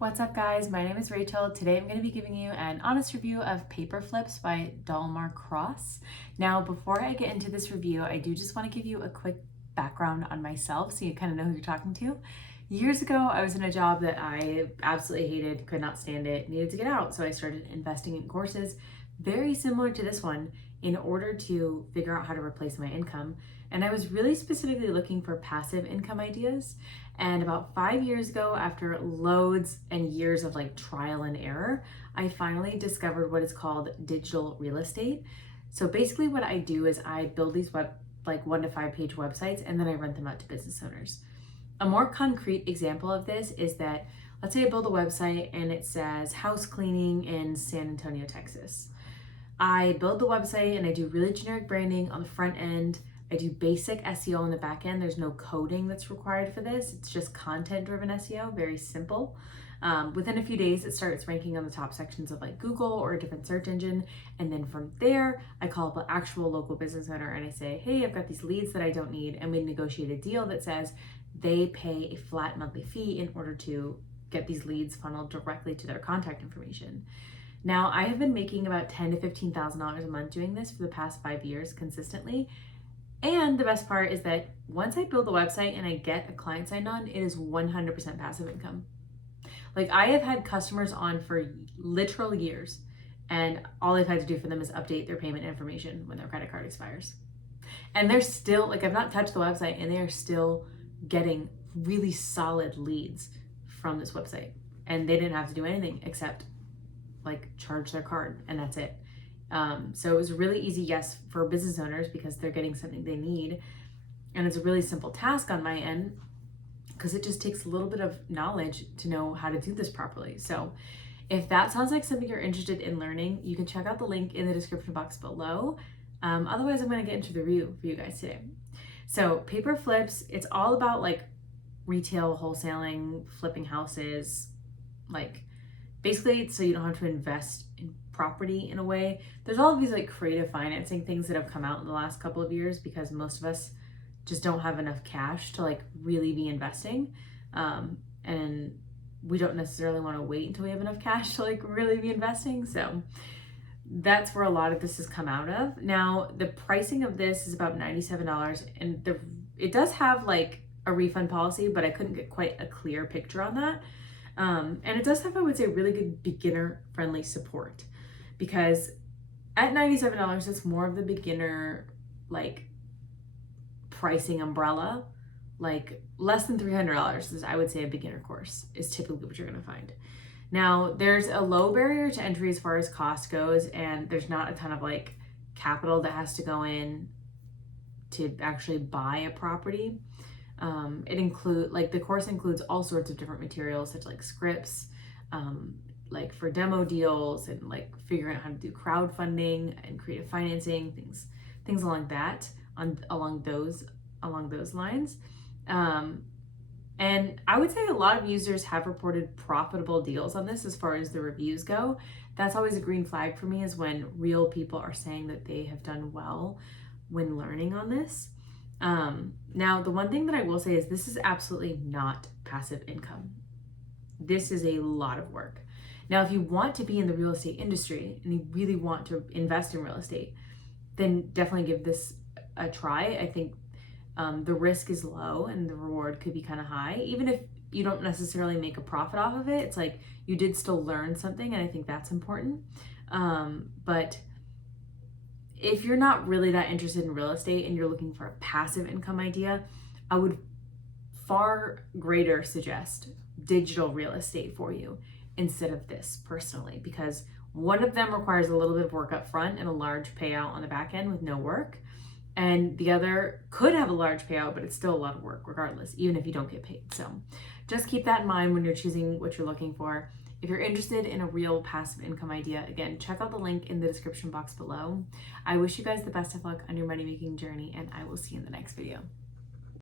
What's up, guys? My name is Rachel. Today I'm going to be giving you an honest review of Paper Flips by Dolmar. Now, before I get into this review, I do just want to give you a quick background on myself so you kind of know who you're talking to. Years ago, I was in a job that I absolutely hated, could not stand it, needed to get out, so I started investing in courses very similar to this one in order to figure out how to replace my income. And I was really specifically looking for passive income ideas. And about 5 years ago, after loads and years of trial and error, I finally discovered what is called digital real estate. So basically what I do is I build these 1 to 5 page websites, and then I rent them out to business owners. A more concrete example of this is that, let's say I build a website and it says house cleaning in San Antonio, Texas. I build the website and I do really generic branding on the front end. I do basic SEO on the back end. There's no coding that's required for this. It's just content-driven SEO, very simple. Within a few days, it starts ranking on the top sections of Google or a different search engine. And then from there, I call up an actual local business owner and I say, hey, I've got these leads that I don't need. And we negotiate a deal that says they pay a flat monthly fee in order to get these leads funneled directly to their contact information. Now, I have been making about $10,000 to $15,000 a month doing this for the past 5 years consistently. And the best part is that once I build the website and I get a client signed on, it is 100% passive income. I have had customers on for literal years, and all I've had to do for them is update their payment information when their credit card expires. And they're still, I've not touched the website, and they are still getting really solid leads from this website. And they didn't have to do anything except charge their card, and that's it. So it was a really easy yes for business owners because they're getting something they need. And it's a really simple task on my end because it just takes a little bit of knowledge to know how to do this properly. So if that sounds like something you're interested in learning, you can check out the link in the description box below. Otherwise, I'm going to get into the review for you guys today. So Paper Flips, it's all about retail wholesaling, flipping houses, basically so you don't have to invest in property in a way. There's all of these creative financing things that have come out in the last couple of years because most of us just don't have enough cash to really be investing. And we don't necessarily want to wait until we have enough cash to really be investing. So that's where a lot of this has come out of. Now, the pricing of this is about $97, and it does have a refund policy, but I couldn't get quite a clear picture on that. And it does have, I would say, really good beginner-friendly support because at $97, it's more of the beginner, pricing umbrella. Less than $300 is, I would say, a beginner course is typically what you're going to find. Now, there's a low barrier to entry as far as cost goes, and there's not a ton of capital that has to go in to actually buy a property. The course includes all sorts of different materials such scripts, for demo deals and figuring out how to do crowdfunding and creative financing, things along that, along those lines. And I would say a lot of users have reported profitable deals on this as far as the reviews go. That's always a green flag for me, is when real people are saying that they have done well when learning on this. Now, the one thing that I will say is this is absolutely not passive income. This is a lot of work. Now, if you want to be in the real estate industry and you really want to invest in real estate, then definitely give this a try. I think the risk is low and the reward could be kind of high. Even if you don't necessarily make a profit off of it, it's you did still learn something, and I think that's important. But if you're not really that interested in real estate and you're looking for a passive income idea, I would far greater suggest digital real estate for you instead of this personally, because one of them requires a little bit of work up front and a large payout on the back end with no work. And the other could have a large payout, but it's still a lot of work regardless, even if you don't get paid. So just keep that in mind when you're choosing what you're looking for. If you're interested in a real passive income idea, again, check out the link in the description box below. I wish you guys the best of luck on your money-making journey, and I will see you in the next video.